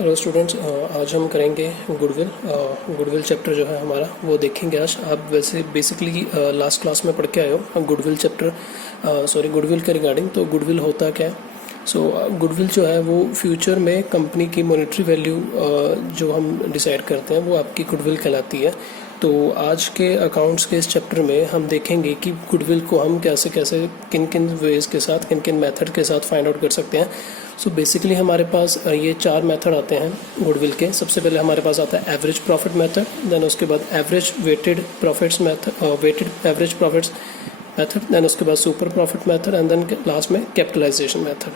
Hello students, आज हम करेंगे गुडविल चैप्टर जो है हमारा वो देखेंगे। आज आप वैसे बेसिकली लास्ट क्लास में पढ़ के आए हो गुडविल चैप्टर, गुडविल के रिगार्डिंग। तो गुडविल होता क्या है? गुडविल जो है वो फ्यूचर में कंपनी की मॉनेटरी वैल्यू जो हम डिसाइड करते हैं वो आपकी गुडविल कहलाती है। तो आज के अकाउंट्स के इस चैप्टर में हम देखेंगे कि गुडविल को हम कैसे कैसे किन किन वेज के साथ किन किन मेथड के साथ फाइंड आउट कर सकते हैं। बेसिकली हमारे पास ये 4 मेथड आते हैं गुडविल के। सबसे पहले हमारे पास आता है एवरेज प्रॉफिट मेथड, देन उसके बाद average weighted profits method, weighted average profits method, then उसके बाद super profit method, and then last में कैपिटलाइजेशन मेथड।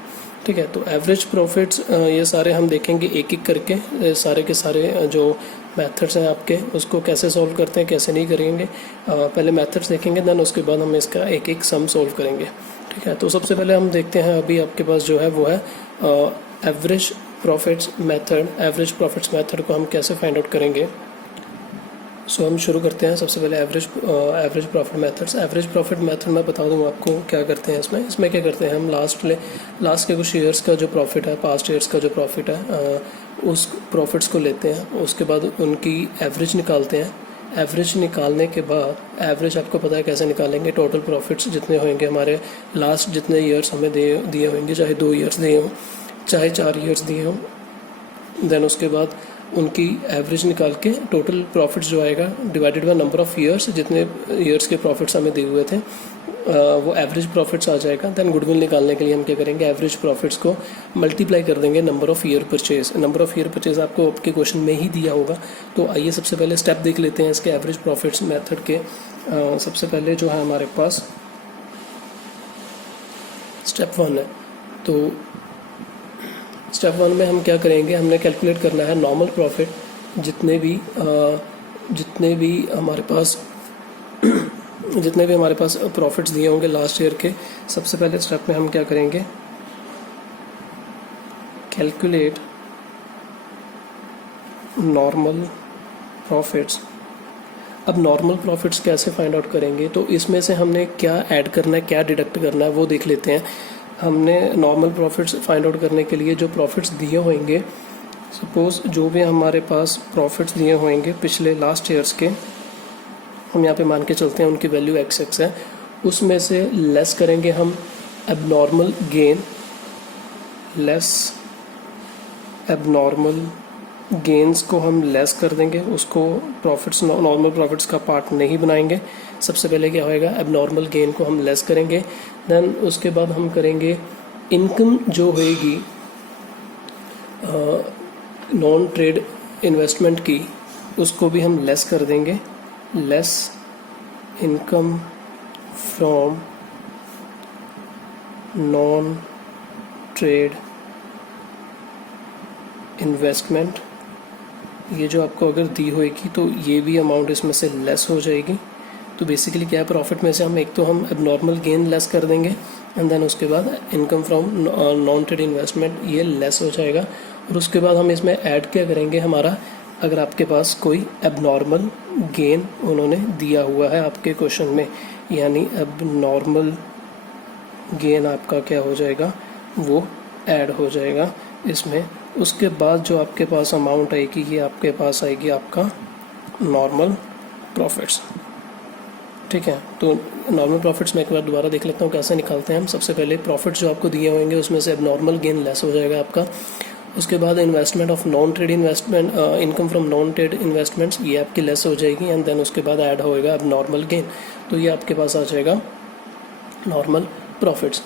ठीक है, तो एवरेज प्रॉफिट्स ये सारे हम देखेंगे एक एक करके। सारे के सारे जो मेथड्स हैं आपके उसको कैसे सॉल्व करते हैं, कैसे नहीं करेंगे। पहले मेथड्स देखेंगे, देन उसके बाद हम इसका एक एक सम सॉल्व करेंगे। ठीक है, तो सबसे पहले हम देखते हैं अभी आपके पास जो है वो है average profits method. Average profits method को हम कैसे फाइंड आउट करेंगे। हम शुरू करते हैं सबसे पहले average profit methods. Average profit method मैं बता दूँ आपको क्या करते हैं इसमें क्या करते हैं हम लास्ट के कुछ ईयर्स का जो प्रॉफिट है, पास्ट ईयर्स का जो प्रॉफिट है, उस प्रॉफिट्स को लेते हैं, उसके बाद उनकी एवरेज निकालते हैं। एवरेज निकालने के बाद एवरेज आपको पता है कैसे निकालेंगे, टोटल प्रॉफिट्स जितने होंगे हमारे लास्ट जितने ईयर्स हमें दिए होंगे, चाहे 2 ईयर्स दिए हों चाहे 4 ईयर्स दिए हों, देन उसके बाद उनकी एवरेज निकाल के टोटल प्रॉफिट्स जो आएगा divided by number of years, जितने ईयर्स के प्रॉफिट्स हमें दिए हुए थे वो एवरेज प्रॉफिट्स आ जाएगा। देन गुडविल निकालने के लिए हम क्या करेंगे, एवरेज प्रॉफिट्स को मल्टीप्लाई कर देंगे number of year purchase. Number of year purchase आपको आपके क्वेश्चन में ही दिया होगा। तो आइए सबसे पहले स्टेप देख लेते हैं इसके एवरेज प्रॉफिट्स मेथड के। सबसे पहले जो है हमारे पास स्टेप 1 है। तो स्टेप 1 में हम क्या करेंगे, हमने कैलकुलेट करना है नॉर्मल प्रॉफिट जितने भी हमारे पास प्रॉफिट्स दिए होंगे लास्ट ईयर के। सबसे पहले स्टेप में हम क्या करेंगे, कैलकुलेट नॉर्मल प्रॉफिट्स। अब नॉर्मल प्रॉफिट्स कैसे फाइंड आउट करेंगे, तो इसमें से हमने क्या ऐड करना है, क्या डिडक्ट करना है वो देख लेते हैं। हमने नॉर्मल प्रॉफिट्स फाइंड आउट करने के लिए जो प्रॉफिट्स दिए होंगे, सपोज जो भी हमारे पास प्रॉफिट्स दिए होंगे पिछले लास्ट ईयर्स के, हम यहाँ पे मान के चलते हैं उनकी वैल्यू x है, उसमें से लेस करेंगे हम एबनॉर्मल गेन। एबनॉर्मल गेन्स को हम लेस कर देंगे, उसको प्रॉफिट्स नॉर्मल प्रॉफिट्स का पार्ट नहीं बनाएंगे। सबसे पहले क्या होएगा, एबनॉर्मल गेन को हम लेस करेंगे। देन उसके बाद हम करेंगे इनकम जो होएगी नॉन ट्रेड इन्वेस्टमेंट की, उसको भी हम लेस कर देंगे। Less income from non trade investment, ये जो आपको अगर दी होएगी तो ये भी अमाउंट इसमें से लेस हो जाएगी। तो बेसिकली क्या है, प्रॉफिट में से हम एक तो हम एबनॉर्मल गेन लेस कर देंगे, एंड देन उसके बाद income from non trade investment ये लेस हो जाएगा। और उसके बाद हम इसमें ऐड क्या करेंगे, हमारा अगर आपके पास कोई एबनॉर्मल गेन उन्होंने दिया हुआ है आपके क्वेश्चन में, यानी एबनॉर्मल गेन आपका क्या हो जाएगा, वो ऐड हो जाएगा इसमें। उसके बाद जो आपके पास अमाउंट आएगी, ये आपके पास आएगी आपका नॉर्मल प्रॉफिट्स। ठीक है, तो नॉर्मल प्रॉफिट्स में एक बार दोबारा देख लेता हूँ कैसे निकालते हैं हम। सबसे पहले प्रॉफिट्स जो आपको दिए होंगे उसमें से एबनॉर्मल गेन लेस हो जाएगा आपका। उसके बाद investment of non trade investment, income from non trade investments, ये आपकी लेस हो जाएगी, एंड देन उसके बाद ऐड होएगा एबनॉर्मल गेन। तो ये आपके पास आ जाएगा नॉर्मल प्रॉफिट्स।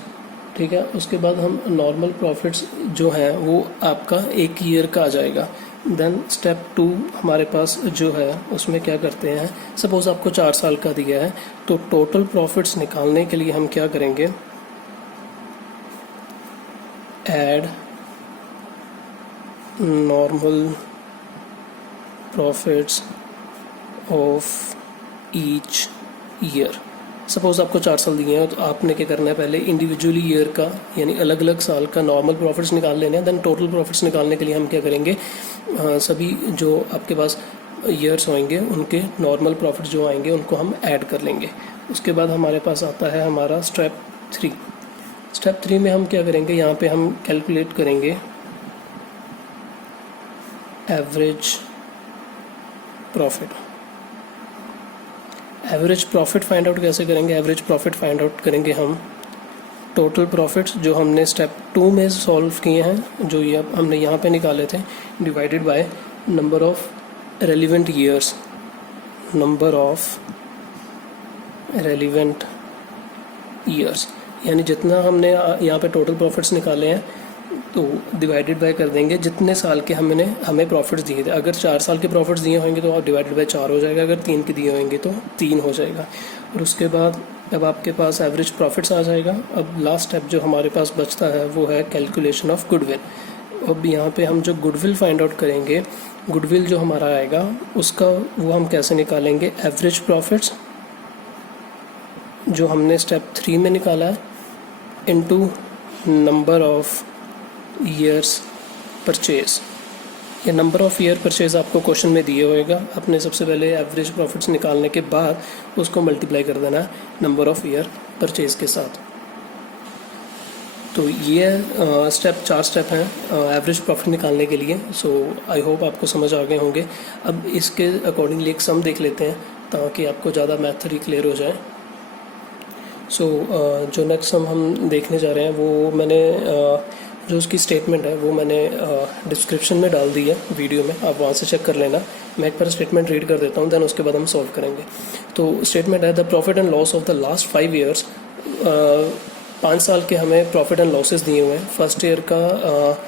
ठीक है, उसके बाद हम नॉर्मल प्रॉफिट्स जो हैं वो आपका 1 ईयर का आ जाएगा। देन स्टेप 2 हमारे पास जो है उसमें क्या करते हैं, सपोज आपको 4 साल का दिया है, तो टोटल प्रॉफिट्स निकालने के लिए हम क्या करेंगे, add normal profits of each year. Suppose आपको 4 साल दिए हैं, तो आपने क्या करना है, पहले इंडिविजुअली ईयर का यानी अलग अलग साल का नॉर्मल प्रॉफिट्स निकाल लेने हैं। देन टोटल प्रॉफिट्स निकालने के लिए हम क्या करेंगे, सभी जो आपके पास ईयर्स होंगे उनके नॉर्मल प्रॉफिट जो आएंगे उनको हम ऐड कर लेंगे। उसके बाद हमारे पास आता है हमारा स्टेप 3। स्टेप 3 में हम क्या करेंगे, यहाँ पे हम कैलकुलेट करेंगे average profit. Average profit find out कैसे करेंगे? एवरेज प्रॉफिट फाइंड आउट करेंगे हम टोटल प्रॉफिट्स जो हमने स्टेप 2 में सॉल्व किए हैं, जो ये हमने यहाँ पे निकाले थे, divided by number of relevant years, number of relevant years, यानी जितना हमने यहाँ पे टोटल प्रॉफिट्स निकाले हैं तो डिवाइडेड बाय कर देंगे जितने साल के हमें प्रॉफिट्स दिए थे। अगर 4 साल के प्रॉफिट्स दिए होंगे तो आप डिवाइडेड बाय 4 हो जाएगा, अगर 3 के दिए होंगे तो 3 हो जाएगा। और उसके बाद अब आपके पास एवरेज प्रॉफिट्स आ जाएगा। अब लास्ट स्टेप जो हमारे पास बचता है वो है कैलकुलेशन ऑफ गुडविल। अब यहाँ पे हम जो गुडविल फाइंड आउट करेंगे, गुडविल जो हमारा आएगा उसका वो हम कैसे निकालेंगे? एवरेज प्रॉफिट्स जो हमने स्टेप 3 में निकाला है into number of years purchase. ये नंबर ऑफ ईयर परचेज आपको क्वेश्चन में दिए होएगा। आपने सबसे पहले एवरेज प्रॉफिट्स निकालने के बाद उसको मल्टीप्लाई कर देना है नंबर ऑफ ईयर परचेज के साथ। तो ये स्टेप 4 स्टेप हैं एवरेज प्रॉफिट निकालने के लिए। सो आई होप आपको समझ आ गए होंगे। अब इसके अकॉर्डिंगली एक सम देख लेते हैं ताकि आपको ज़्यादा मैथ थ्योरी क्लियर हो जाए। सो जो नेक्स्ट सम हम देखने जा रहे हैं वो मैंने जो उसकी स्टेटमेंट है वो मैंने डिस्क्रिप्शन में डाल दी है वीडियो में, आप वहाँ से चेक कर लेना। मैं एक बार स्टेटमेंट रीड कर देता हूँ, देन उसके बाद हम सॉल्व करेंगे। तो स्टेटमेंट है the profit and loss of the last 5 years. 5 साल के हमें प्रॉफिट एंड लॉसेस दिए हुए हैं। फर्स्ट ईयर का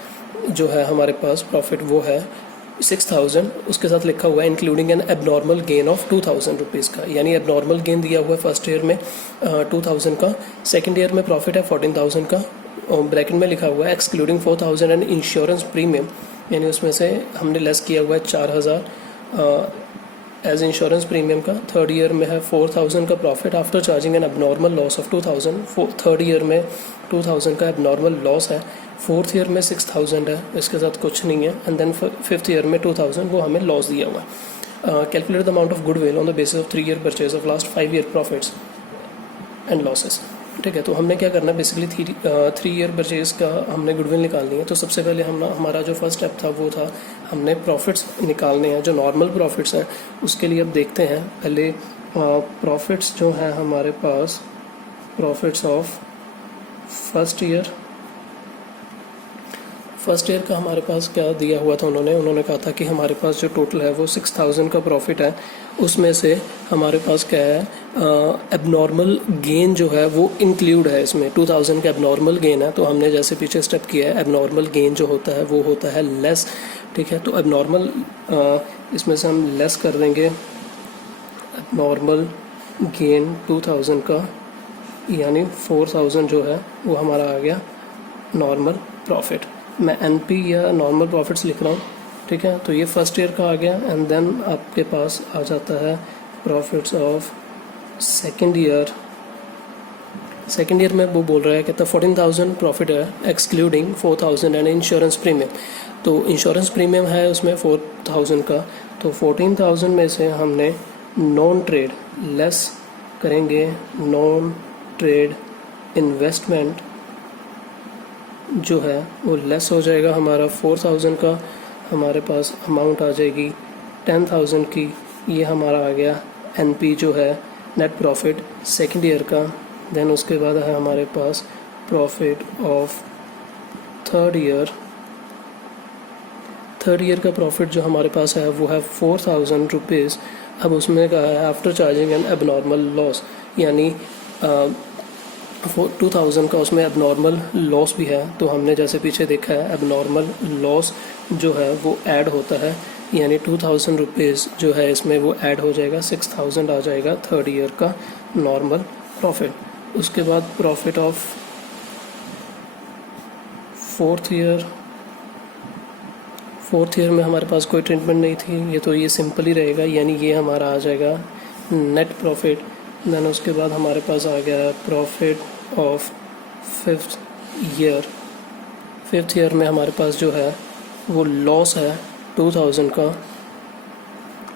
जो है हमारे पास प्रॉफिट वो है 6000, उसके साथ लिखा हुआ है including N abnormal gain of 2000 rupees का, यानी एबनॉर्मल गेन दिया हुआ है फर्स्ट ईयर में 2000 का। सेकेंड ईयर में प्रॉफिट है 14000 का, ब्रैकेट में लिखा हुआ है एक्सक्लूडिंग 4000 एंड इंश्योरेंस प्रीमियम, यानी उसमें से हमने लेस किया हुआ है 4000 एज इंश्योरेंस प्रीमियम का। थर्ड ईयर में है 4000 का profit after charging N abnormal loss of 2000। Third year में 2000 का एबनॉर्मल लॉस है। फोर्थ ईयर में 6000 है, इसके साथ कुछ नहीं है। एंड देन फिफ्थ ईयर में 2000 वो हमें लॉस दिया हुआ है। Calculate the amount of goodwill on the basis of 3 year purchase of last 5 year profits and losses. ठीक है, तो हमने क्या करना है बेसिकली 3 ईयर परचेज का हमने गुडविल निकालनी है। तो सबसे पहले हमारा जो फर्स्ट स्टेप था वो था हमने प्रॉफिट्स निकालने हैं, जो नॉर्मल प्रॉफिट्स हैं उसके लिए अब देखते हैं। पहले प्रॉफिट्स जो हैं हमारे पास, प्रॉफिट्स ऑफ फर्स्ट ईयर का हमारे पास क्या दिया हुआ था, उन्होंने कहा था कि हमारे पास जो टोटल है वो 6000 का प्रॉफिट है। उसमें से हमारे पास क्या है, एबनॉर्मल गेन जो है वो इंक्लूड है इसमें। 2000 का एबनॉर्मल गेन है, तो हमने जैसे पीछे स्टेप किया है एबनॉर्मल गेन जो होता है वो होता है लेस। ठीक है, तो एबनॉर्मल इसमें से हम लेस कर देंगे एबनॉर्मल गेन 2000 का, यानी 4000 जो है वो हमारा आ गया नॉर्मल प्रॉफिट। मैं एनपी या नॉर्मल प्रॉफिट्स लिख रहा हूँ। ठीक है, तो ये फर्स्ट ईयर का आ गया। एंड देन आपके पास आ जाता है profits of second year. Second year में वो बोल रहा है कहता 14000 प्रॉफिट है एक्सक्लूडिंग 4000 एंड इंश्योरेंस प्रीमियम। तो इंश्योरेंस प्रीमियम है उसमें 4000 का, तो 14000 में से हमने नॉन ट्रेड लेस करेंगे, नॉन ट्रेड इन्वेस्टमेंट जो है वो लेस हो जाएगा। हमारा 4000 का हमारे पास अमाउंट आ जाएगी 10000 की, ये हमारा आ गया एनपी जो है नेट प्रॉफिट सेकेंड ईयर का। देन उसके बाद है हमारे पास profit of third year. Third year का प्रॉफिट जो हमारे पास है वो है 4000 रुपीज़। अब उसमें कहा है after charging N abnormal loss, यानी 2000 का उसमें एबनॉर्मल लॉस भी है। तो हमने जैसे पीछे देखा है एबनॉर्मल लॉस जो है वो ऐड होता है, यानी 2000 रुपीज़ जो है इसमें वो ऐड हो जाएगा, 6000 आ जाएगा थर्ड ईयर का नॉर्मल प्रॉफिट। उसके बाद प्रॉफिट ऑफ फोर्थ ईयर में हमारे पास कोई ट्रीटमेंट नहीं थी, ये सिंपल ही रहेगा, यानी ये हमारा आ जाएगा नेट प्रॉफिट। देन उसके बाद हमारे पास आ गया प्रॉफिट ऑफ फिफ्थ ईयर में हमारे पास जो है वो लॉस है 2000 का,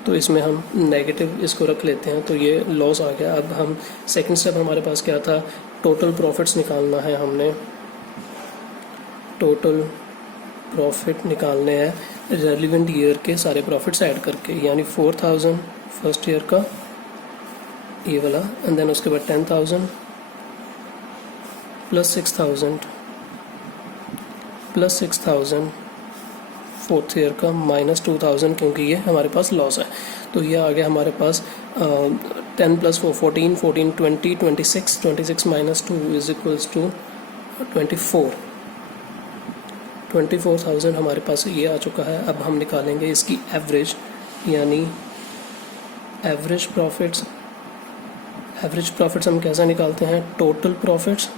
तो इसमें हम नेगेटिव इसको रख लेते हैं, तो ये लॉस आ गया। अब हम सेकंड स्टेप हमारे पास क्या था, टोटल प्रॉफिट्स निकालना है, हमने टोटल प्रॉफिट निकालने हैं रेलिवेंट ईयर के सारे प्रॉफिट्स ऐड करके, यानी 4000 फर्स्ट ईयर का ये वाला, एंड देन उसके बाद 10,000 प्लस 6,000 प्लस 6,000 फोर्थ ईयर का माइनस 2,000, क्योंकि ये हमारे पास लॉस है। तो ये आ गया हमारे पास 10 प्लस 4 14 14 20 26 26 माइनस 2 इज इक्वल्स टू 24,000 हमारे पास ये आ चुका है। अब हम निकालेंगे इसकी एवरेज, यानी एवरेज प्रॉफिट्स। एवरेज प्रॉफिट्स हम कैसे निकालते हैं? Total profits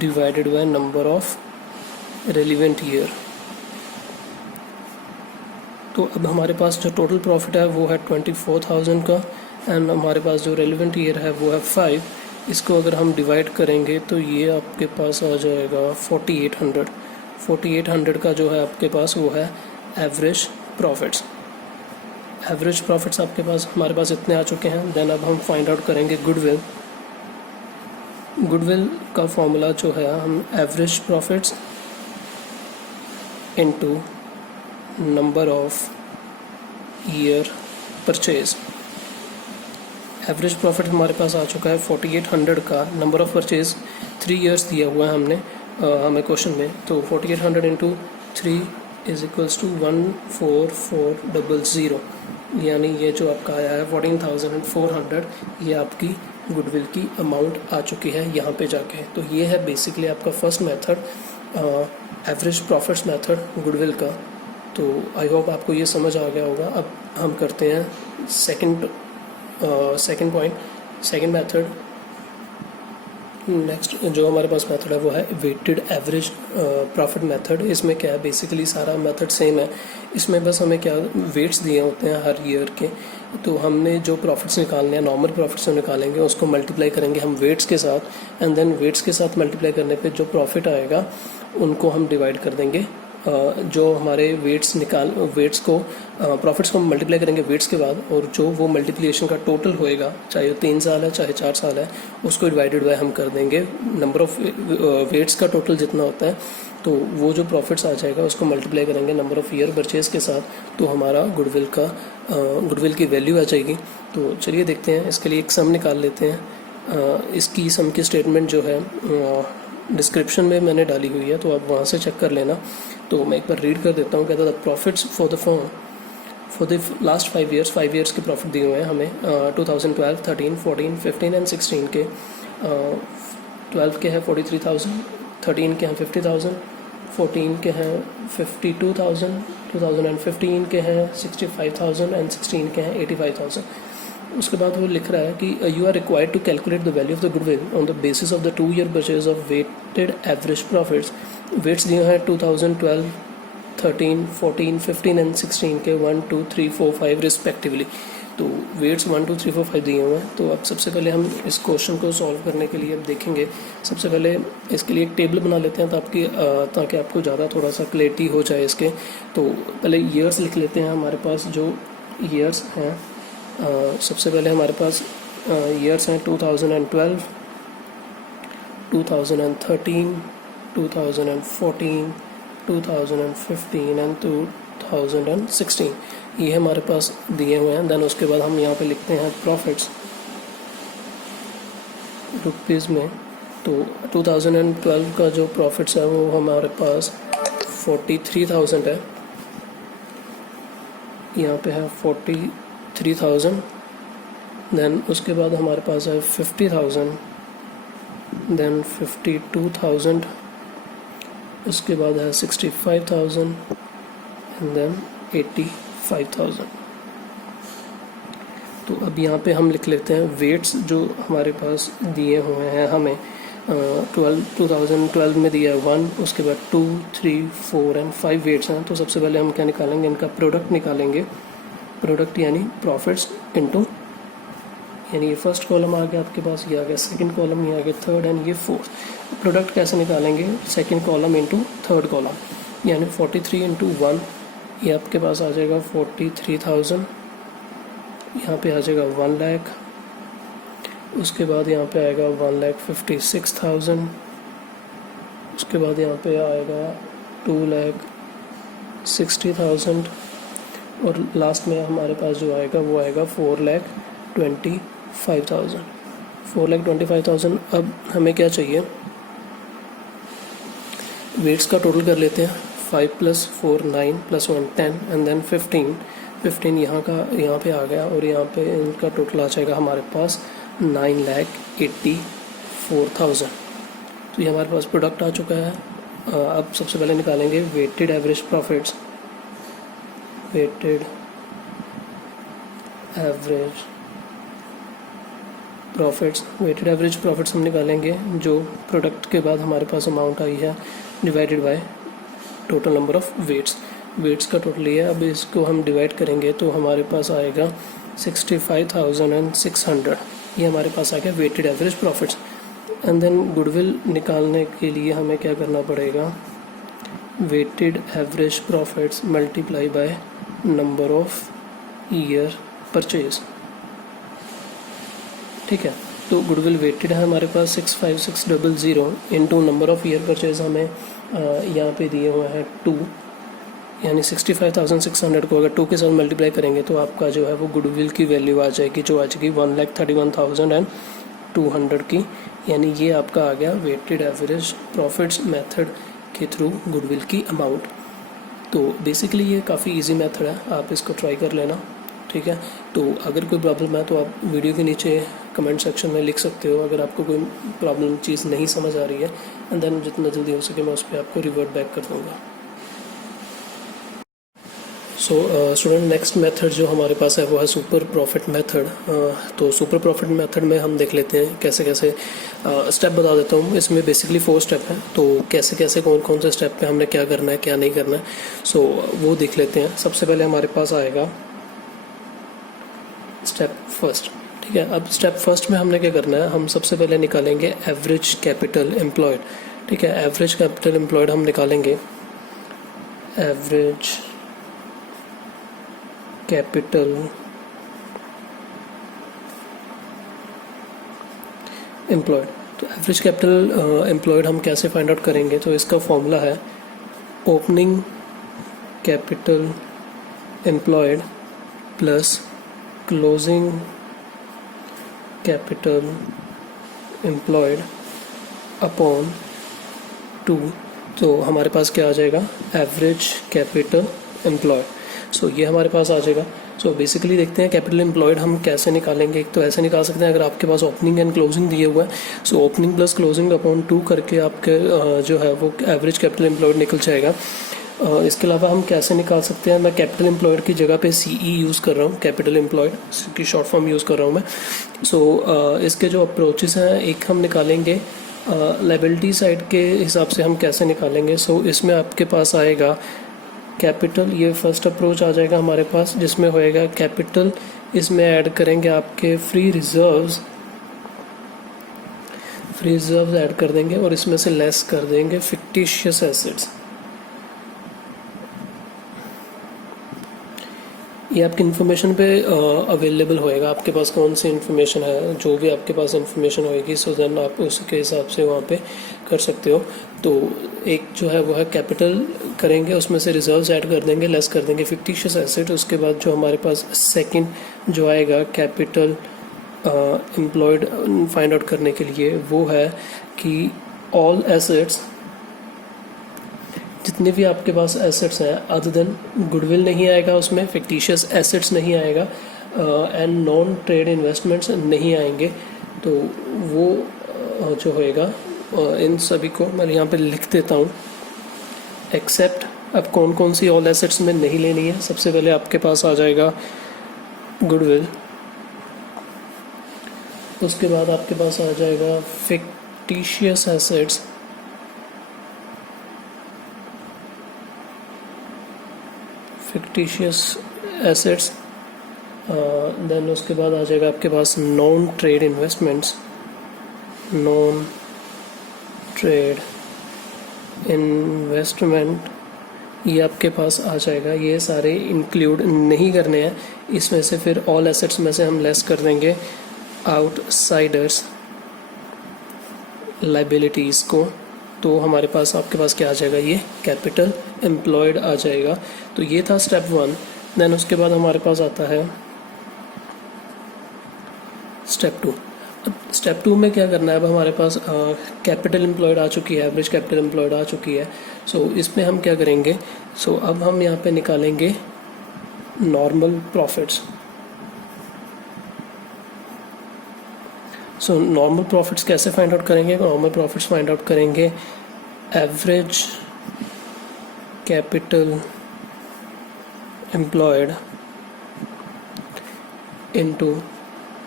divided by number of relevant year. तो अब हमारे पास जो टोटल प्रॉफिट है वो है 24,000 का, एंड हमारे पास जो रेलिवेंट ईयर है वो है 5। इसको अगर हम डिवाइड करेंगे तो ये आपके पास आ जाएगा 4800। 4800 का जो है आपके पास वो है एवरेज प्रॉफिट्स। एवरेज प्रॉफिट्स आपके पास हमारे पास इतने आ चुके हैं। देन अब हम फाइंड आउट करेंगे गुडविल। गुडविल का फॉर्मूला जो है, हम average profits into number of year purchase. Average profit हमारे पास आ चुका है 4800 का। नंबर ऑफ परचेज 3 ईयर्स दिया हुआ है हमने हमें क्वेश्चन में, तो 4800 इंटू 3 इज इक्वल्स टू 14400, यानी ये जो आपका आया है 14,400, ये आपकी गुडविल की अमाउंट आ चुकी है यहाँ पे जाके। तो ये है बेसिकली आपका first method, average profits method goodwill का। तो आई होप आपको ये समझ आ गया होगा। अब हम करते हैं second point, second method. Next जो हमारे पास मेथड है वो है वेटेड एवरेज प्रॉफिट मेथड। इसमें क्या है, बेसिकली सारा मेथड सेम है। इसमें बस हमें क्या वेट्स दिए होते हैं हर ईयर के, तो हमने जो प्रॉफिट्स निकालने हैं नॉर्मल प्रॉफिट्स जो निकालेंगे उसको मल्टीप्लाई करेंगे हम वेट्स के साथ, एंड देन वेट्स के साथ मल्टीप्लाई करने पे जो प्रॉफिट आएगा उनको हम डिवाइड कर देंगे। जो हमारे वेट्स को प्रॉफिट्स को मल्टीप्लाई करेंगे वेट्स के बाद, और जो वो मल्टीप्लिकेशन का टोटल होएगा, चाहे वो 3 साल है चाहे 4 साल है, उसको डिवाइडेड बाय हम कर देंगे नंबर ऑफ वेट्स का टोटल जितना होता है। तो वो जो प्रॉफिट्स आ जाएगा उसको मल्टीप्लाई करेंगे नंबर ऑफ ईयर परचेज के साथ, तो हमारा गुडविल की वैल्यू आ जाएगी। तो चलिए देखते हैं, इसके लिए एक सम निकाल लेते हैं। इसकी सम की स्टेटमेंट जो है डिस्क्रिप्शन में मैंने डाली हुई है, तो आप वहाँ से चेक कर लेना। तो मैं एक बार रीड कर देता हूँ। कहता था profits for the last 5 years के प्रॉफिट दिए हुए हैं हमें 2012, 13, 14, 15 एंड 16 के। 12 के हैं 43,000, 13 के हैं 50,000, 14 के हैं 52,000, 2015 के हैं 65,000 एंड 16 के हैं 85,000। उसके बाद वो लिख रहा है कि you are required to calculate the value of the goodwill on the basis of the 2 year purchase of weighted average profits. Weights दिए हैं 2012, 13, 14, 15 एंड 16 के 1, 2, 3, 4, 5 रिस्पेक्टिवली। तो वेट्स 1, 2, 3, 4, 5 दिए हुए हैं। तो अब सबसे पहले हम इस क्वेश्चन को सॉल्व करने के लिए अब देखेंगे। सबसे पहले इसके लिए एक टेबल बना लेते हैं ताकि आपको ज़्यादा थोड़ा सा क्लैरिटी हो जाए इसके। तो पहले ईयर्स लिख लेते हैं। हमारे पास जो ईयर्स हैं, सबसे पहले हमारे पास ईयर्स हैं 2012, 2013, 2014, 2015 एंड 2016, ये हमारे पास दिए हुए हैं। देन उसके बाद हम यहाँ पे लिखते हैं प्रॉफिट्स रुपीज़ में। तो 2012 का जो प्रॉफिट्स है वो हमारे पास 43,000 है। यहाँ पे है 43,000। देन उसके बाद हमारे पास है 50,000, देन 52,000, उसके बाद है 65,000 एंड देन 85,000। तो अब यहाँ पे हम लिख लेते हैं वेट्स जो हमारे पास दिए हुए हैं हमें। 2012 में दिया है 1, उसके बाद 2, 3, 4 एंड 5 वेट्स हैं। तो सबसे पहले हम क्या निकालेंगे, इनका प्रोडक्ट निकालेंगे। प्रोडक्ट यानी प्रॉफिट्स इनटू, यानी ये फर्स्ट कॉलम आ गया आपके पास, ये आ गया सेकंड कॉलम, ये आ गया थर्ड एंड ये फोर्थ। प्रोडक्ट कैसे निकालेंगे, second column into third column, यानी 43 इंटू 1, ये आपके पास आ जाएगा 43,000। यहाँ पे आ जाएगा 1 लाख, उसके बाद यहाँ पे आएगा 1,56,000, उसके बाद यहाँ पे आएगा 2,00,000, 60,000 और लास्ट में हमारे पास जो आएगा वो आएगा 4,25,000। 4,25,000। अब हमें क्या चाहिए, वेट्स का टोटल कर लेते हैं। 5 + 4 9 + 1 10 एंड देन 15 यहाँ पे आ गया और यहाँ पे इनका टोटल आ जाएगा हमारे पास 9,84,000। तो ये हमारे पास प्रोडक्ट आ चुका है। अब सबसे पहले निकालेंगे weighted average profits. Weighted average profits हम निकालेंगे जो प्रोडक्ट के बाद हमारे पास अमाउंट आई है divided by total number of weights का टोटल ये है। अब इसको हम डिवाइड करेंगे तो हमारे पास आएगा 65,600। ये हमारे पास आ गया weighted average profits. And then goodwill निकालने के लिए हमें क्या करना पड़ेगा, weighted average profits multiply by number of year purchase. ठीक है, तो गुडविल वेटेड है हमारे पास 65600 into number of year purchase हमें यहाँ पे दिए हुए हैं 2, यानी 65,600 को अगर 2 के साथ मल्टीप्लाई करेंगे तो आपका जो है वो गुडविल की वैल्यू आ जाएगी जो आ जाएगी 1,31,200 की। यानी ये आपका आ गया वेटेड एवरेज प्रॉफिट्स मेथड के थ्रू गुडविल की अमाउंट। तो बेसिकली ये काफ़ी इजी मेथड है, आप इसको ट्राई कर लेना। ठीक है, तो अगर कोई प्रॉब्लम है तो आप वीडियो के नीचे कमेंट सेक्शन में लिख सकते हो अगर आपको कोई प्रॉब्लम चीज़ नहीं समझ आ रही है, एंड देन जितना जल्दी हो सके मैं उस पर आपको रिवर्ट बैक कर दूँगा। सो स्टूडेंट, नेक्स्ट मेथड जो हमारे पास है वो है सुपर प्रॉफिट मेथड। तो सुपर प्रॉफिट मेथड में हम देख लेते हैं कैसे कैसे स्टेप बता देता हूँ। इसमें बेसिकली 4 स्टेप हैं, तो कैसे कैसे कौन से स्टेप पे हमने क्या करना है क्या नहीं करना है सो वो देख लेते हैं। सबसे पहले हमारे पास आएगा स्टेप फर्स्ट। ठीक है, अब स्टेप फर्स्ट में हमने क्या करना है, हम सबसे पहले निकालेंगे एवरेज कैपिटल एम्प्लॉयड। ठीक है, एवरेज कैपिटल एम्प्लॉयड हम निकालेंगे एवरेज कैपिटल एम्प्लॉयड। तो एवरेज कैपिटल एम्प्लॉयड हम कैसे फाइंड आउट करेंगे, तो इसका फॉर्मूला है opening capital employed plus closing capital employed upon 2। तो हमारे पास क्या आ जाएगा, एवरेज कैपिटल एम्प्लॉयड। सो ये हमारे पास आ जाएगा। सो बेसिकली देखते हैं कैपिटल एम्प्लॉयड हम कैसे निकालेंगे। एक तो ऐसे निकाल सकते हैं अगर आपके पास ओपनिंग एंड क्लोजिंग दिए हुआ है, so opening plus closing upon 2 करके आपके जो है वो एवरेज कैपिटल एम्प्लॉयड निकल जाएगा। इसके अलावा हम कैसे निकाल सकते हैं, मैं कैपिटल एम्प्लॉयड की जगह पे CE यूज़ कर रहा हूँ, कैपिटल एम्प्लॉयड की शॉर्ट फॉर्म यूज़ कर रहा हूँ मैं। सो इसके जो अप्रोचेस हैं, एक हम निकालेंगे लायबिलिटी साइड के हिसाब से हम कैसे निकालेंगे। सो इसमें आपके पास आएगा कैपिटल, ये फर्स्ट अप्रोच आ जाएगा हमारे पास जिसमें होएगा कैपिटल, इसमें ऐड करेंगे आपके फ्री रिजर्व्स ऐड कर देंगे और इसमें से लेस कर देंगे फिक्टिशियस एसेट्स। ये आपकी इन्फॉर्मेशन पे अवेलेबल होएगा, आपके पास कौन सी इन्फॉर्मेशन है, जो भी आपके पास इन्फॉर्मेशन होएगी सो देन आप उसके हिसाब से वहाँ पे कर सकते हो। तो एक जो है वो है कैपिटल करेंगे, उसमें से रिजर्व्स ऐड कर देंगे, लेस कर देंगे फिक्टिशियस एसेट। उसके बाद जो हमारे पास सेकंड जो आएगा कैपिटल एम्प्लॉयड फाइंड आउट करने के लिए, वो है कि ऑल एसेट्स, जितने भी आपके पास एसेट्स हैं अदर देन गुडविल नहीं आएगा, उसमें फिक्टिशियस एसेट्स नहीं आएगा एंड नॉन ट्रेड इन्वेस्टमेंट्स नहीं आएंगे। तो वो जो होएगा इन सभी को मैं यहाँ पे लिख देता हूँ एक्सेप्ट। अब कौन कौन सी ऑल एसेट्स में नहीं लेनी है, सबसे पहले आपके पास आ जाएगा गुडविल, उसके बाद आपके पास आ जाएगा फिक्टिशियस एसेट्स, देन उसके बाद आ जाएगा आपके पास नॉन ट्रेड इन्वेस्टमेंट्स, ये आपके पास आ जाएगा। ये सारे इंक्लूड नहीं करने हैं इसमें से, फिर ऑल एसेट्स में से हम लेस कर देंगे आउटसाइडर्स लाइबिलिटीज़ को। तो हमारे पास आपके पास क्या आ जाएगा, ये कैपिटल एम्प्लॉयड आ जाएगा। तो ये था स्टेप 1। देन उसके बाद हमारे पास आता है स्टेप 2। अब स्टेप 2 में क्या करना है, अब हमारे पास कैपिटल एम्प्लॉयड आ चुकी है, एवरेज कैपिटल एम्प्लॉयड आ चुकी है। सो इसमें हम क्या करेंगे, सो अब हम यहाँ पे निकालेंगे normal profits. So normal profits कैसे फाइंड आउट करेंगे, नॉर्मल प्रॉफिट्स फाइंड आउट करेंगे average capital employed into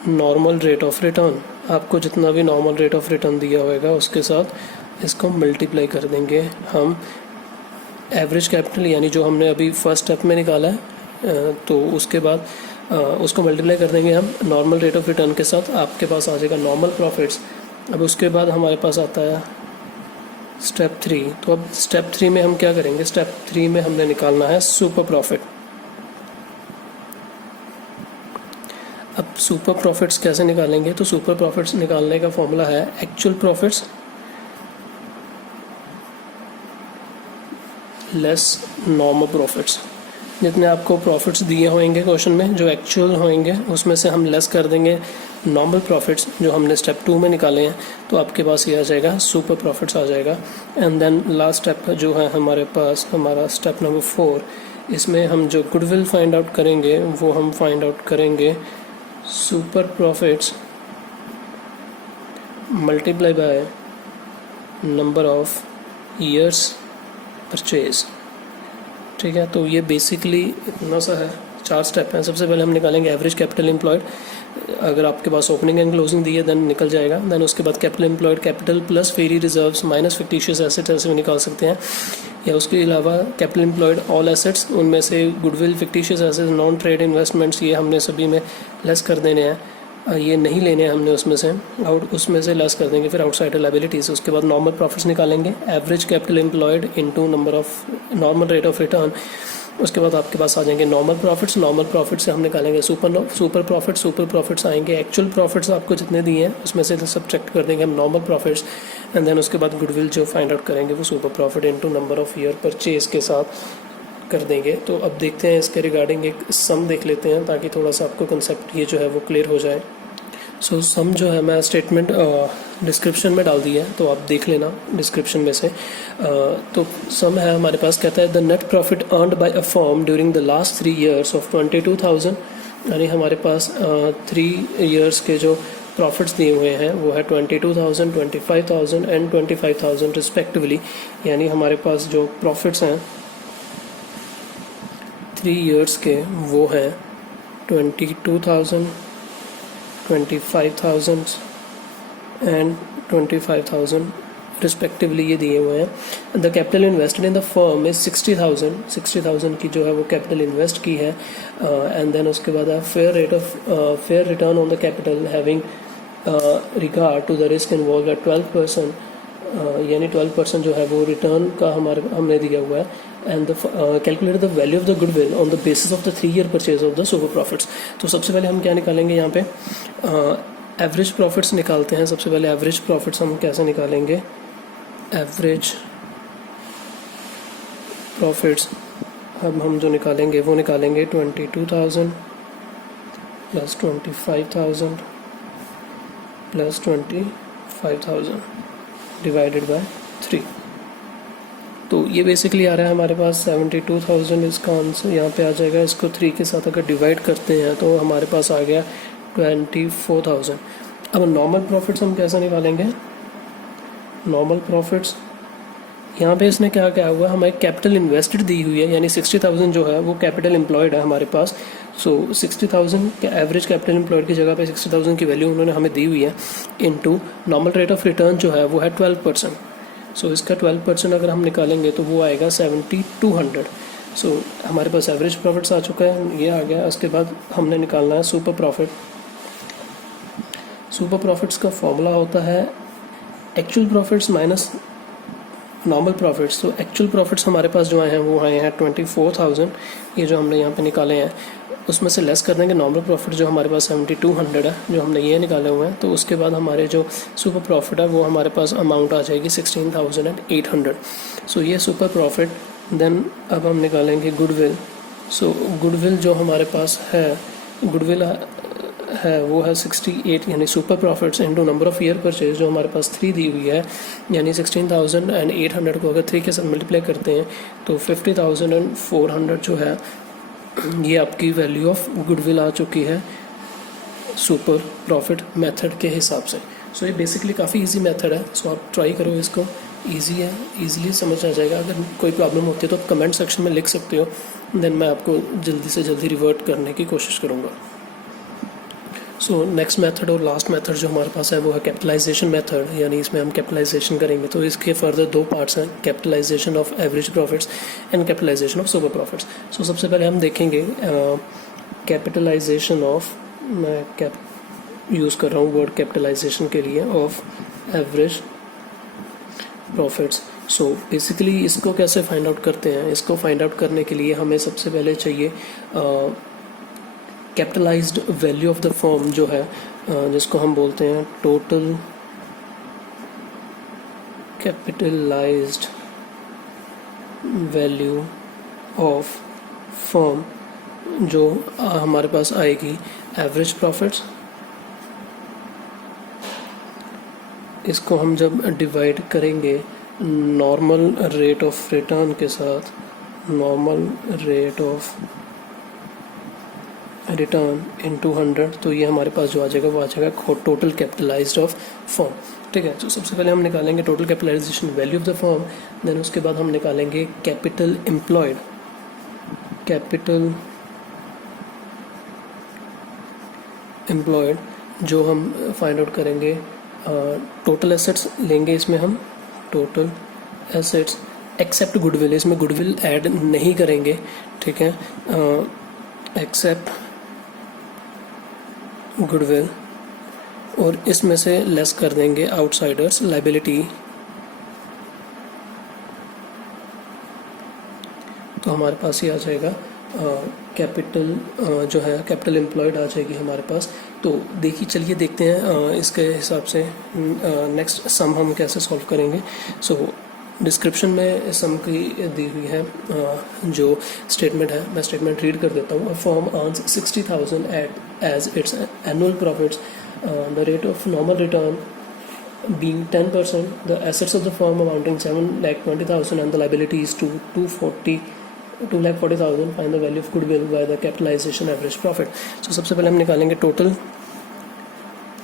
normal rate of return. आपको जितना भी नॉर्मल रेट ऑफ रिटर्न दिया होगा उसके साथ इसको मल्टीप्लाई कर देंगे हम एवरेज कैपिटल, यानी जो हमने अभी फर्स्ट स्टेप में निकाला है, तो उसके बाद उसको मल्टीप्लाई कर देंगे हम नॉर्मल रेट ऑफ रिटर्न के साथ। आपके पास आ जाएगा नॉर्मल प्रॉफिट्स। अब उसके बाद हमारे पास आता है स्टेप 3। तो अब स्टेप 3 में हम क्या करेंगे, स्टेप 3 में हमने निकालना है सुपर प्रॉफिट। अब सुपर प्रॉफिट्स कैसे निकालेंगे, तो सुपर प्रॉफिट्स निकालने का फॉर्मूला है actual profits less normal profits. जितने आपको प्रॉफिट्स दिए होंगे क्वेश्चन में, जो एक्चुअल होंगे उसमें से हम लेस कर देंगे नॉर्मल प्रॉफिट्स जो हमने स्टेप 2 में निकाले हैं। तो आपके पास ये आ जाएगा सुपर प्रॉफिट्स आ जाएगा। एंड देन लास्ट स्टेप जो है हमारे पास, हमारा स्टेप नंबर 4, इसमें हम जो गुडविल फाइंड आउट करेंगे वो हम फाइंड आउट करेंगे super profits multiply by number of years purchase. ठीक है, तो ये बेसिकली इतना सा है, 4 स्टेप हैं। सबसे पहले हम निकालेंगे एवरेज कैपिटल एम्प्लॉयड। अगर आपके पास ओपनिंग एंड क्लोजिंग दी है देन निकल जाएगा। देन उसके बाद कैपिटल एम्प्लॉयड कैपिटल प्लस फेरी रिजर्व्स माइनस फिक्टिशियस एसेट्स ऐसे भी निकाल सकते हैं, या उसके अलावा कैपिटल एम्प्लॉयड ऑल एसेट्स, उनमें से goodwill, fictitious assets, non trade investments, ये हमने सभी में लेस कर देने हैं। ये नहीं लेने हैं हमने उसमें से लेस कर देंगे। फिर आउटसाइडर लायबिलिटीज, उसके बाद नॉर्मल प्रॉफिट्स निकालेंगे average capital employed into normal rate of return. उसके बाद आपके पास आ जाएंगे नॉर्मल प्रॉफिट्स। नॉर्मल प्रॉफिट से हम निकालेंगे सुपर प्रॉफिट्स आएंगे एक्चुअल प्रॉफिट्स आपको जितने दिए हैं उसमें से सब्ट्रैक्ट कर देंगे हम नॉर्मल प्रॉफिट्स। एंड देन उसके बाद गुडविल जो फाइंड आउट करेंगे वो super profit into number of year purchase के साथ कर देंगे। तो अब देखते हैं इसके रिगार्डिंग एक सम देख लेते हैं ताकि थोड़ा सा आपको कंसेप्ट ये जो है वो क्लियर हो जाए। सो सम जो है मैं स्टेटमेंट डिस्क्रिप्शन में डाल दिया है, तो आप देख लेना डिस्क्रिप्शन में से। तो सम है हमारे पास, कहता है the net profit earned bye a firm during the last 3 years of 22,000, यानी हमारे पास 3 years के जो प्रॉफिट्स दिए हुए हैं वो है 22,000, 25,000 एंड 25,000 रिस्पेक्टिवली। यानी हमारे पास जो प्रॉफिट्स हैं 3 years के वो हैं 22,000, 25,000 एंड 25,000 रिस्पेक्टिवली ये दिए हुए हैं। The capital invested in the firm is 60,000 की जो है वो कैपिटल इन्वेस्ट की है। एंड देन उसके बाद है fair return on the capital having regard to the risk involve at 12%, यानी 12% जो है वो रिटर्न का हमने दिया हुआ है। And calculate the value of the goodwill on the basis of the 3 year purchase of the super profits. तो सबसे पहले हम क्या निकालेंगे यहाँ पे, एवरेज प्रॉफिट्स निकालते हैं। सबसे पहले एवरेज प्रॉफिट्स हम कैसे निकालेंगे, एवरेज प्रॉफिट्स अब हम जो निकालेंगे वो निकालेंगे 22,000 प्लस 25,000 प्लस 25,000 डिवाइडेड बाय 3। तो ये बेसिकली आ रहा है हमारे पास 72,000, इसका आंसर यहाँ पे आ जाएगा। इसको 3 के साथ अगर डिवाइड करते हैं तो हमारे पास आ गया 24,000। अब नॉर्मल प्रॉफिट्स हम कैसे निकालेंगे, नॉर्मल प्रॉफिट्स यहाँ पे इसने क्या क्या हुआ, हमें कैपिटल इन्वेस्टेड दी हुई है, यानी 60,000 जो है वो कैपिटल एम्प्लॉयड है हमारे पास। सो 60,000 के एवरेज कैपिटल एम्प्लॉयड की जगह पे 60,000 की वैल्यू उन्होंने हमें दी हुई है, into normal rate of return जो है वो है 12%। सो इसका 12% अगर हम निकालेंगे तो वो आएगा 7,200। सो हमारे पास एवरेज प्रॉफिट्स आ चुका है, ये आ गया। उसके बाद हमने निकालना है सुपर प्रॉफिट। सुपर प्रॉफिट्स का फॉर्मूला होता है actual profits minus normal profits. तो एक्चुअल प्रॉफिट्स हमारे पास जो आए हैं वो आए हैं 24,000, ये जो हमने यहाँ पे निकाले हैं। उसमें से लेस कर देंगे नॉर्मल प्रॉफिट जो हमारे पास 7200 है, जो हमने ये निकाले हुए हैं। तो उसके बाद हमारे जो सुपर प्रॉफिट है वो हमारे पास अमाउंट आ जाएगी 16,800। सो ये सुपर प्रॉफिट। देन अब हम निकालेंगे गुडविल। सो गुडविल जो हमारे पास है, गुडविल है वो है 68, यानी super profits into number of year purchase जो हमारे पास 3 दी हुई है, यानी 16,800 को अगर 3 के साथ मल्टीप्लाई करते हैं तो 50,400 जो है ये आपकी वैल्यू ऑफ गुडविल आ चुकी है सुपर प्रॉफिट मेथड के हिसाब से। सो ये बेसिकली काफ़ी इजी मेथड है। सो आप ट्राई करो इसको, इजी है, इजीली समझ आ जाएगा। अगर कोई प्रॉब्लम होती है तो आप कमेंट सेक्शन में लिख सकते हो, देन मैं आपको जल्दी से जल्दी रिवर्ट करने की कोशिश करूँगा। सो नेक्स्ट मेथड और लास्ट मेथड जो हमारे पास है वो है कैपिटलाइजेशन मेथड, यानी इसमें हम कैपिटलाइजेशन करेंगे। तो इसके फर्दर 2 पार्ट्स हैं, capitalisation of average profits and capitalisation of super profits. So सबसे पहले हम देखेंगे कैपिटलाइजेशन ऑफ, मैं यूज़ कर रहा हूँ वर्ड कैपिटलाइजेशन के लिए, of average profits. So basically इसको कैसे फाइंड आउट करते हैं? इसको फाइंड आउट करने के लिए हमें सबसे पहले चाहिए capitalised value of the firm जो है, जिसको हम बोलते हैं total capitalised value of firm, जो हमारे पास आएगी एवरेज प्रॉफिट्स। इसको हम जब डिवाइड करेंगे नॉर्मल रेट ऑफ रिटर्न के साथ, normal rate of return into 100, तो ये हमारे पास जो आ जाएगा वो आ जाएगा टोटल कैपिटलाइज्ड ऑफ फर्म। ठीक है, तो सबसे पहले हम निकालेंगे total capitalisation value of the firm, then उसके बाद हम निकालेंगे कैपिटल एम्प्लॉयड। कैपिटल एम्प्लॉयड जो हम फाइंड आउट करेंगे, टोटल एसेट्स लेंगे इसमें हम, टोटल एसेट्स एक्सेप्ट गुडविल, इसमें गुडविल ऐड नहीं करेंगे। ठीक है, एक्सेप्ट गुडविल, और इसमें से लेस कर देंगे आउटसाइडर्स लायबिलिटी। तो हमारे पास ये आ जाएगा कैपिटल जो है कैपिटल एम्प्लॉयड आ जाएगी हमारे पास। तो देखिए, चलिए देखते हैं इसके हिसाब से नेक्स्ट सम हम कैसे सॉल्व करेंगे। सो डिस्क्रिप्शन में सम की दी हुई है जो स्टेटमेंट है, मैं स्टेटमेंट रीड कर देता हूँ। Firm earns 60,000 as its annual profits, the rate of normal return being 10%, the assets of the firm amounting 7,20,000 and the liabilities to 2,40,000. Find the value of goodwill by the capitalization average profit. So सबसे पहले हम निकालेंगे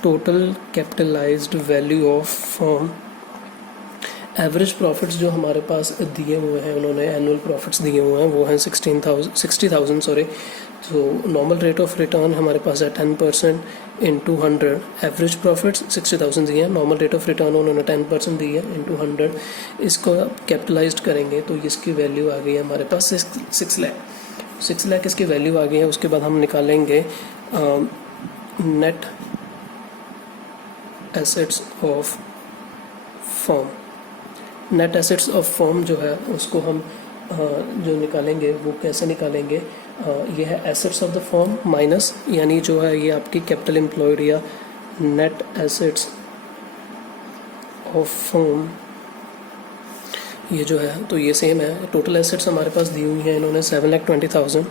total capitalised value of firm. Average profits जो हमारे पास दिए हुए हैं, उन्होंने एनुअल प्रॉफिट्स दिए हुए हैं वो हैं 60,000 सॉरी। तो नॉर्मल रेट ऑफ रिटर्न हमारे पास है 10% इंटू 100। एवरेज प्रॉफिट्स 60,000 दिए हैं, नॉर्मल रेट ऑफ रिटर्न उन्होंने 10% दी है इंटू 100। इसको कैपिटलाइज्ड करेंगे तो इसकी वैल्यू आ गई है हमारे पास 6 लाख। 6 लाख इसकी वैल्यू आ गई है। उसके बाद हम निकालेंगे net assets of firm. Net assets of firm जो है उसको हम जो निकालेंगे वो कैसे निकालेंगे, ये है assets of the firm minus, यानी जो है ये आपकी कैपिटल एम्प्लॉयड या नेट एसेट्स ऑफ फर्म, ये जो है तो ये सेम है। टोटल एसेट्स हमारे पास दी हुई हैं इन्होंने 7,20,000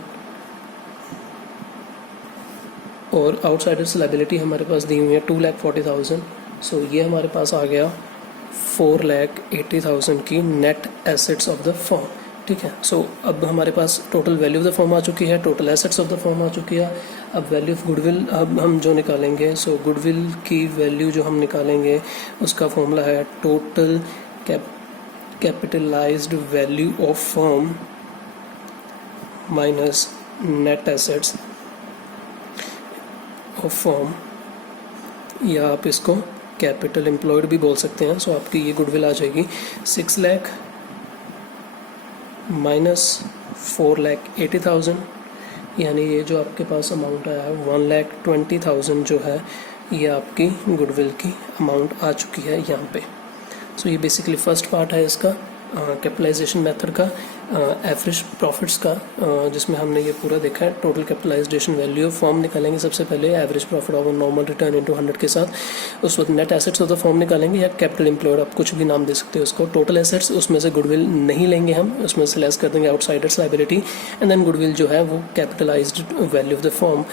और आउटसाइडर्स लायबिलिटी हमारे पास दी हुई है 2,40,000। सो ये हमारे पास आ गया 4,80,000 की net assets of the firm. ठीक है, सो अब हमारे पास total value of the firm आ चुकी है, total assets of the firm आ चुकी है। अब वैल्यू ऑफ गुडविल अब हम जो निकालेंगे, सो गुडविल की वैल्यू जो हम निकालेंगे उसका फॉर्मूला है total capitalised value of firm minus net assets of firm, या आप इसको कैपिटल एम्प्लॉयड भी बोल सकते हैं। सो आपकी ये गुडविल आ जाएगी 6 लाख माइनस 4,80,000, यानी ये जो आपके पास अमाउंट आया है 1,20,000 जो है ये आपकी गुडविल की अमाउंट आ चुकी है यहाँ पे। सो ये बेसिकली फर्स्ट पार्ट है इसका। कैपिटलाइजेशन मेथड का एवरेज प्रॉफिट्स का, जिसमें हमने ये पूरा देखा है। Total capitalisation value of form निकालेंगे सबसे पहले average profit of normal return into 100 के साथ। उस वक्त net assets of the form निकालेंगे या कैपिटल एम्प्लॉयड, आप कुछ भी नाम दे सकते हो उसको। टोटल एसेट्स, उसमें से गुडविल नहीं लेंगे हम, उसमें से लेस कर देंगे outsiders liability, and then goodwill जो है वो capitalised value of the firm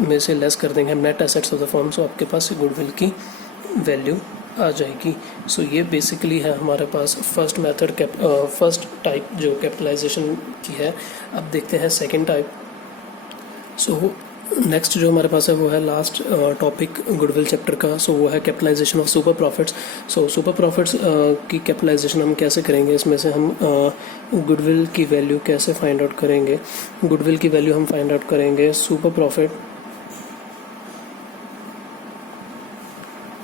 में से लेस कर देंगे हम net assets of the firm. So आपके पास गुडविल की वैल्यू आ जाएगी। सो ये बेसिकली है हमारे पास फर्स्ट मेथड, फर्स्ट टाइप जो कैपिटलाइजेशन की है। अब देखते हैं सेकंड टाइप। सो नेक्स्ट जो हमारे पास है वो है लास्ट टॉपिक गुडविल चैप्टर का। सो वो है capitalisation of super profits. So super profits की कैपिटलाइजेशन हम कैसे करेंगे, इसमें से हम गुडविल की वैल्यू कैसे फाइंड आउट करेंगे। गुडविल की वैल्यू हम फाइंड आउट करेंगे super profit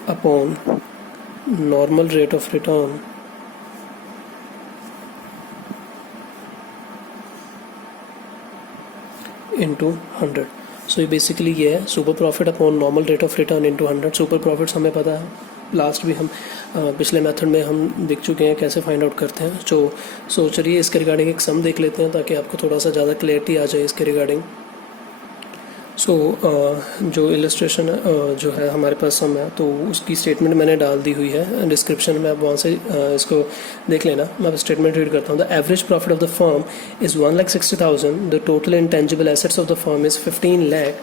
upon normal rate of return into 100। सो ये बेसिकली ये है super profit upon normal rate of return into 100। Super profits हमें पता है, लास्ट भी हम पिछले मेथड में हम देख चुके हैं कैसे फाइंड आउट करते हैं। सो चलिए इसके रिगार्डिंग एक सम देख लेते हैं ताकि आपको थोड़ा सा ज़्यादा क्लियरिटी आ जाए इसके रिगार्डिंग। सो जो इलस्ट्रेशन जो है हमारे पास सम है, तो उसकी स्टेटमेंट मैंने डाल दी हुई है डिस्क्रिप्शन में, आप वहाँ से इसको देख लेना। मैं स्टेटमेंट रीड करता हूँ। The average profit of the firm is 1,60,000, the total intangible assets of the firm is 15 lakh,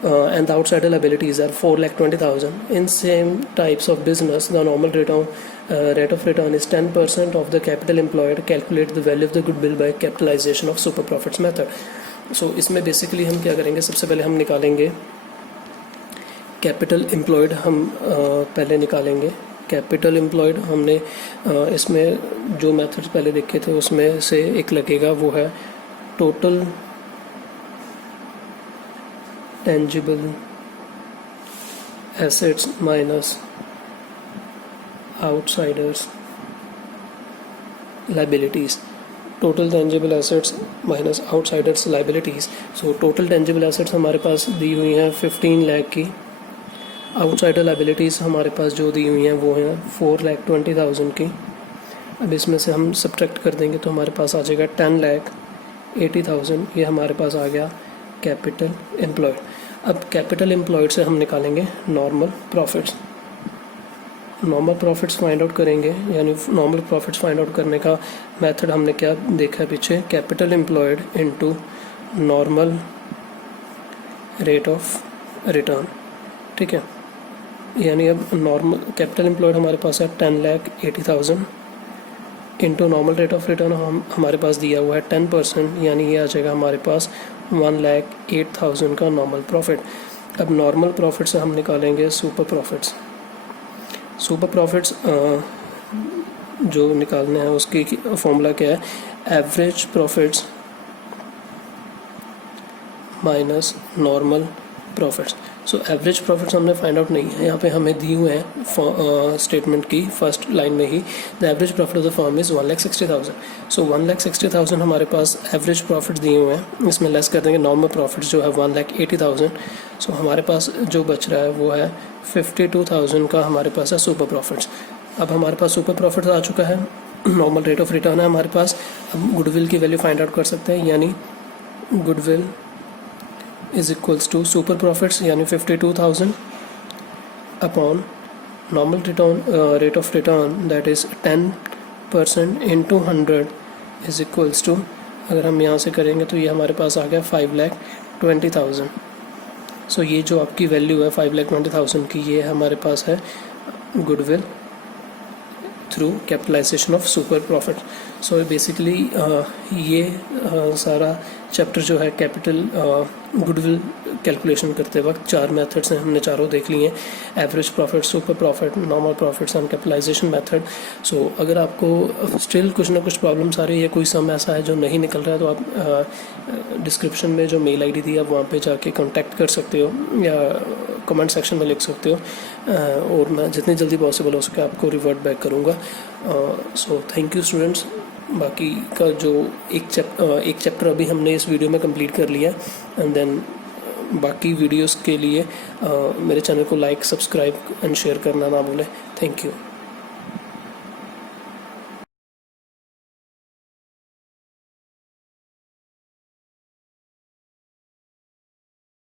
and the outsider liabilities are 4,20,000. In same types of business, the normal rate of return is 10% of the capital employed. Calculate the value of the goodwill by capitalization of super profits method. So इसमें basically हम क्या करेंगे, सबसे पहले हम निकालेंगे capital employed. हम पहले निकालेंगे कैपिटल एम्प्लॉयड। हमने इसमें जो मेथड्स पहले देखे थे उसमें से एक लगेगा, वो है total tangible assets minus outsiders liabilities. Total tangible assets minus outsiders liabilities. So total tangible assets हमारे पास दी हुई हैं 15 लाख की। आउटसाइडर लाइबिलिटीज़ हमारे पास जो दी हुई हैं वो हैं 4,20,000 की। अब इसमें से हम सब्ट्रैक्ट कर देंगे तो हमारे पास आ जाएगा 10,80,000। ये हमारे पास आ गया कैपिटल एम्प्लॉयड। अब कैपिटल एम्प्लॉयड से हम निकालेंगे normal profits. Normal profits find out करेंगे, यानी नॉर्मल प्रॉफिट्स फाइंड आउट करने का मेथड हमने क्या देखा है पीछे, capital employed into normal rate of return. ठीक है, यानी अब नॉर्मल कैपिटल एम्प्लॉयड हमारे पास है 10,80,000 into normal rate of return हमारे पास दिया हुआ है 10%, यानी ये आ जाएगा हमारे पास 1,08,000 का नॉर्मल प्रॉफिट। अब नॉर्मल प्रॉफिट से हम निकालेंगे सुपर प्रॉफिट्स। सुपर प्रॉफिट्स जो निकालने हैं उसकी फॉर्मूला क्या है, average profits minus normal profits. So average profits हमने फाइंड आउट नहीं है, यहाँ पे हमें दी हुए हैं स्टेटमेंट की फर्स्ट लाइन में ही, the average profit of the firm is 1,60,000। So 1,60,000 हमारे पास एवरेज प्रॉफिट दिए हुए हैं, इसमें लेस कर देंगे नॉर्मल प्रॉफिट्स जो है 1,80,000। सो हमारे पास जो बच रहा है वो है 52,000 का हमारे पास है सुपर प्रॉफिट्स। अब हमारे पास सुपर प्रॉफिट्स आ चुका है, नॉर्मल रेट ऑफ रिटर्न है हमारे पास। अब गुडविल की वैल्यू फाइंड आउट कर सकते हैं, यानी goodwill is equals to super profits यानी 52,000 upon normal return rate of return that is 10% into 100 is equals to, अगर हम यहाँ से करेंगे तो ये हमारे पास आ गया 5,20,000। सो ये जो आपकी वैल्यू है 5,20,000 की, ये हमारे पास है goodwill through capitalisation of super profit. So basically ये सारा चैप्टर जो है कैपिटल गुडविल कैलकुलेशन करते वक्त 4 मेथड्स हैं, हमने चारों देख लिए हैं, average profit, super profit, normal profits and capitalisation method. So अगर आपको स्टिल कुछ ना कुछ प्रॉब्लम्स आ रही है, कोई सम ऐसा है जो नहीं निकल रहा है, तो आप डिस्क्रिप्शन में जो मेल आईडी दी है आप वहाँ पे जाके कांटेक्ट कर सकते हो या कमेंट सेक्शन में लिख सकते हो, और मैं जितनी जल्दी पॉसिबल हो सके आपको रिवर्ट बैक करूँगा। So thank you students. बाकी का जो एक चैप्टर अभी हमने इस वीडियो में कंप्लीट कर लिया, एंड देन बाकी वीडियोस के लिए मेरे चैनल को लाइक, सब्सक्राइब एंड शेयर करना ना भूलें। Thank you.